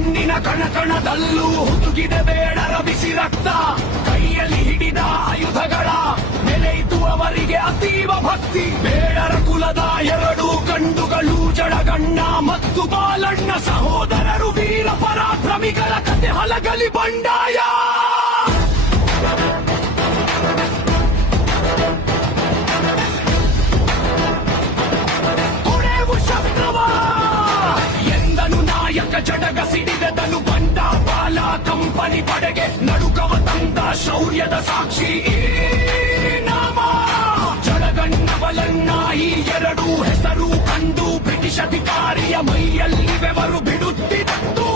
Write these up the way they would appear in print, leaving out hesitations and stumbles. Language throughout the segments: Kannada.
ಕಣ್ಣಿನ ಕಣಕಣದಲ್ಲೂ ಹುದುಗಿದೆ ಬೇಡರ ಬಿಸಿ ರಕ್ತ. ಕೈಯಲ್ಲಿ ಹಿಡಿದ ಆಯುಧಗಳ ನೆಲೆಯಿತು ಅವರಿಗೆ ಅತೀವ ಭಕ್ತಿ. ಬೇಡರ ಕುಲದ ಎರಡು ಗಂಡುಗಳು ಜಡಗಣ್ಣ ಮತ್ತು ಬಾಲಣ್ಣ, ಸಹೋದರರು ವೀರ ಪರಾಕ್ರಮಿಗಳ ಕತೆ ಹಲಗಲಿ ಬಂಡಾಯ. ಜಡಗ ಸಿಡಿದನು ಬಂದ ಬಾಲ ಕಂಪನಿ ಪಡೆಗೆ, ನಡುಕವ ತಂದ ಶೌರ್ಯದ ಸಾಕ್ಷಿ ಈ ನಾಮ. ಜಡಗಣ್ಣವಲನ್ನ ಈ ಎರಡು ಹೆಸರು ಕಂಡು ಬ್ರಿಟಿಷ್ ಅಧಿಕಾರಿಯ ಮೈಯಲ್ಲಿ ಬೆವರು ಬಿಡುತ್ತಿತ್ತು.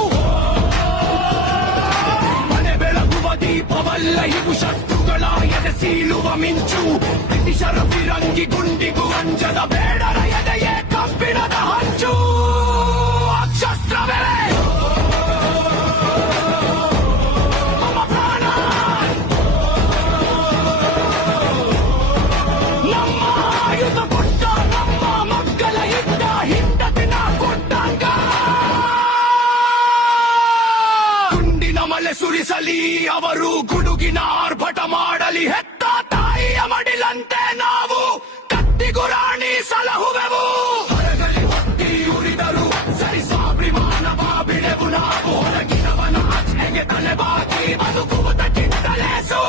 ಮನೆ ಬೆಳಗುವ ದೀಪವಲ್ಲ ಇವು, ಶತ್ರುಗಳ ಎದೆ ಸೀಳುವ ಮಿಂಚು. ಬ್ರಿಟಿಷರ ಫಿರಂಗಿ ಗುಂಡಿಗೂ ಅಂಜದ ಬೇಡರ ಎದೆಯೇ ಕಬ್ಬಿಣದ ಹಂಚು. ಸುರಿಸಲಿ ಅವರು ಗುಡುಗಿನ ಆರ್ಭಟ ಮಾಡಲಿ, ಹೆತ್ತ ತಾಯಿಯ ಮಡಿಲಂತೆ ನಾವು ಕತ್ತಿಗುರಾಣಿ ಸಲಹುವೆವು. ಹೊರಗಲಿ ಹೊತ್ತಿ ಉರಿದರು ಸರಿ ಸಾಬ್ರಿ ಮಾನವ ಬಿಡೆವು ನಾವು, ಹೊರಗಿನವನ ಆಚೆಗೆ ತಲೆಬಾಗಿ ಬದುಕುವುದಕ್ಕಿಂತಲೇಸು.